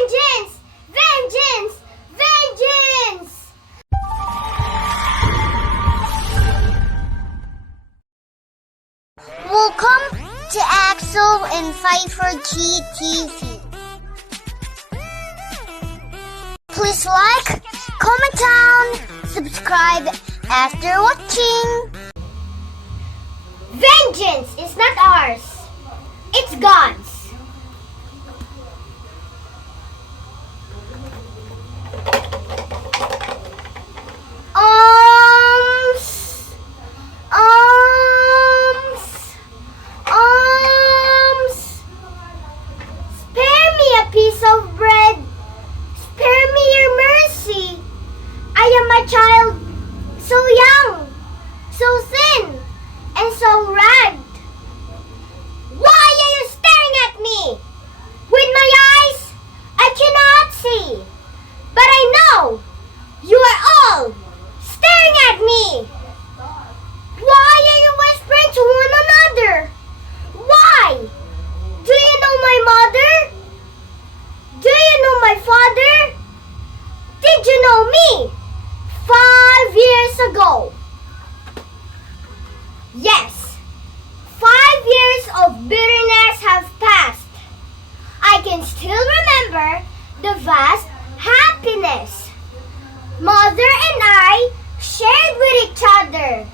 Vengeance! Vengeance! Vengeance! Welcome to Axel and Pfeiffer TV. Please like, comment down, subscribe after watching. Vengeance is not ours. It's God's. Spare me a piece of bread. Spare me your mercy. I am a child, so young, so thin, and so ragged. Why are you staring at me? With my eyes, I cannot see. But I know you are all staring at me. Why are you whispering to one another? Why? Do you know my mother? Do you know my father? Did you know me 5 years ago? Yes, 5 years of bitterness have passed. I can still remember the vast happiness Mother and I shared with each other.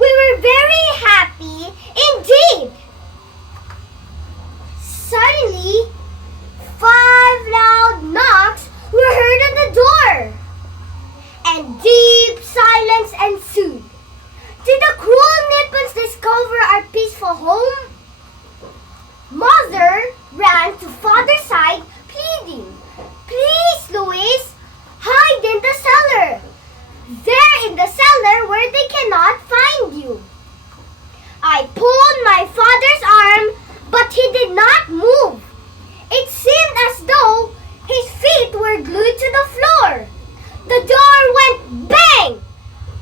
We were very happy indeed. Suddenly, 5 loud knocks were heard at the door, and deep silence ensued. Did the cruel nippons discover our peaceful home? Mother ran to Father's side, pleading, "Please, Louis, hide in the cellar. There in the cellar where they cannot find you." I pulled my father's arm, but he did not move. It seemed as though his feet were glued to the floor. The door went bang,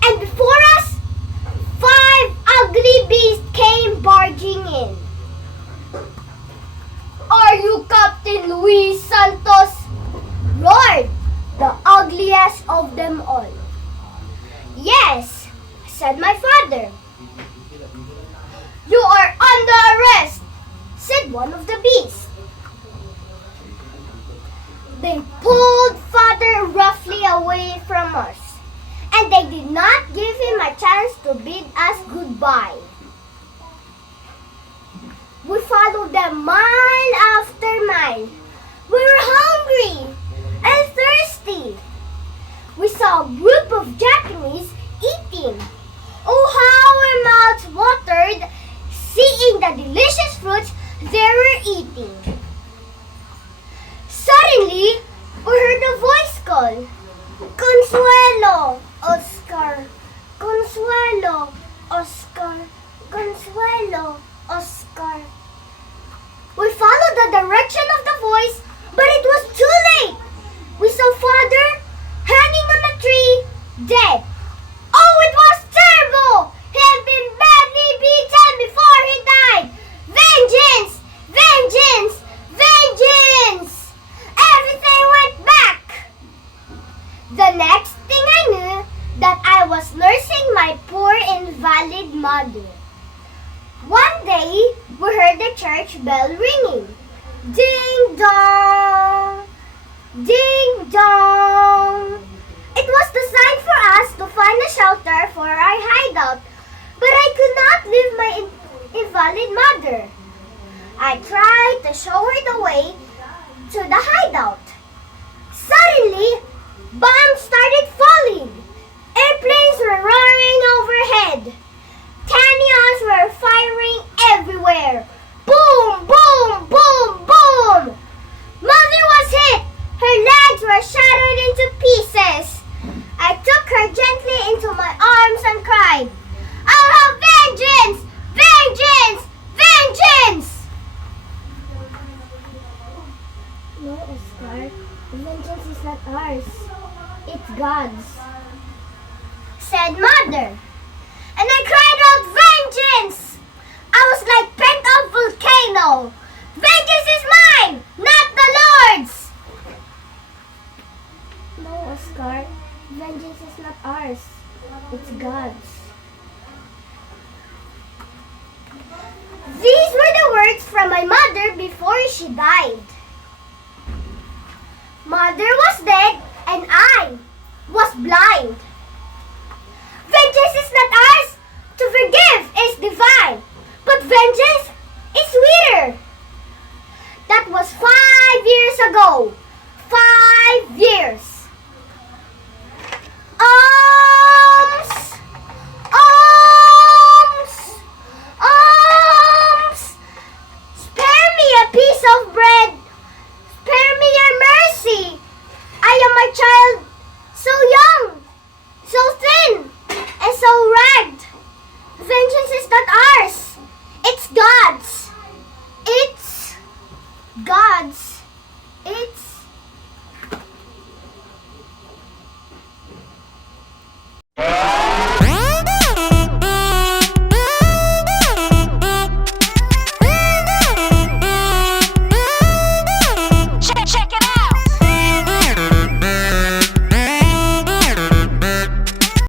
and before us, 5 ugly beasts came barging in. "Are you Captain Luis Santos?" roared the ugliest of them all. "Yes," said my father. "You are under arrest," said one of the beasts. They pulled Father roughly away from us, and they did not give him a chance to bid us goodbye. We followed them mile after mile. We were hungry and thirsty. We saw a group of Japanese eating. Oh, how our mouths watered seeing the delicious fruits they were eating. Suddenly, we heard a voice call, "Consuelo, Oscar! Consuelo, Oscar! Consuelo, Oscar!" We followed the direction of the voice, but it was too late. We saw Father hanging on a tree, dead. Oh, it was terrible! He had been badly beaten before he died. Vengeance! Vengeance! Vengeance! Everything went back. The next thing I knew, that I was nursing my poor invalid mother. One day, we heard the church bell ringing. Ding dong! Ding dong! It was the sign for us to find a shelter for our hideout, but I could not leave my invalid mother. I tried to show her the way to the hideout. Suddenly, bombs started falling. Airplanes were roaring overhead. Cannons were firing everywhere. Boom, boom, boom, boom! Mother was hit. Her legs were shattered into pieces. I took her gently into my arms and cried, "I'll have vengeance! Vengeance! Vengeance!" No, Oscar. Vengeance is not ours. It's God's, said Mother. And I cried out, "Vengeance!" I was like pent-up volcano. Vengeance is mine, not the Lord's. not ours. It's God's. These were the words from my mother before she died. Mother was dead and I was blind. Vengeance is not ours. To forgive is divine. But vengeance is sweeter. That was 5 years ago. 5 years. Alms! Alms! Alms! Spare me a piece of bread. Spare me your mercy. I am a child